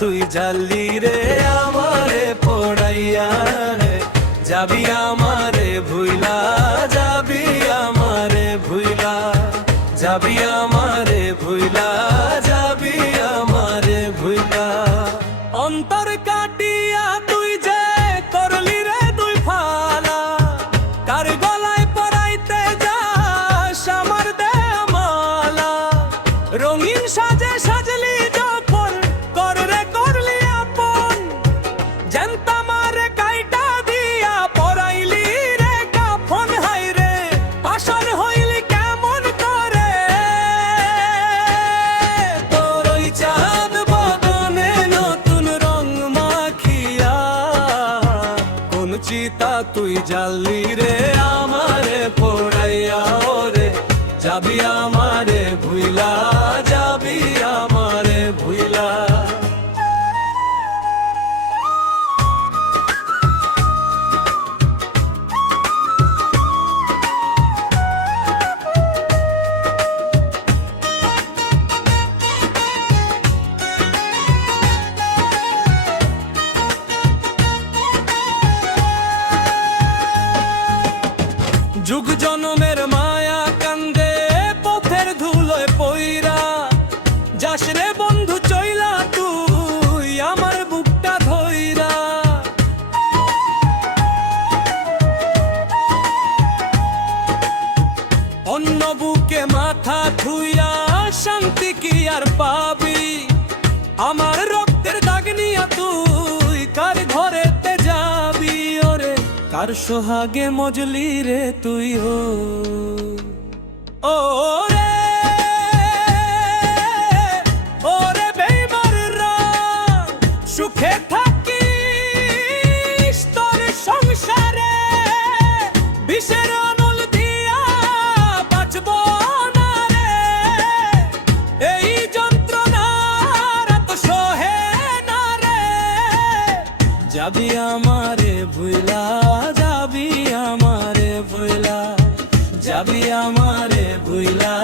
তুই জানলি রে আমারে পড়াইয়া রে যাবি আমারে ভুইলা যাবি আমারে ভুইলা যাবি আমারে ভুইলা যাবি আমারে ভুইলা অন্তর কাটিয়া তুই যে করলি রে দুই ফালা কার গলায় পরাইতে যাস আমার দেয়া মালা রঙিন সাজে সাজলি যখন কর রে করলি আপন জানতা মারে কাইটা দিয়া পরাইলি রে কাফন হাই রে পাশান হইলি কেমন করে তোর ওই চাঁদ বদনে নতুন রং মাখিয়া কোন চিতা তুই জ্বাললি রে আমারে পড়াইয়া ওরে যাবি আমারে ভুইলা যাবি আমারে ভুইলা যুগ জনমের মায়া কান্দে পথের ধুলোয় পইরা যাস রে বন্ধু চইলা তুই আমার বুকটা ধইরা অন্য বুকে মাথা ধুইয়া শান্তি কি আর পাবি আমার রক্তের দাগ নিয়া তুই কার ঘরেতে যাবি ওরে কার সোহাগে মজলি রে তুই ও রে ওরে বেইমানরা সুখে থাকিস তোর সংসারে বিষের অনল দিয়া বাঁচব না রে এই যন্ত্রণার এত সহে না রে যাবি আমারে ভুইলা যাবি আমারে ভুইলা যাবি আমারে ভুইলা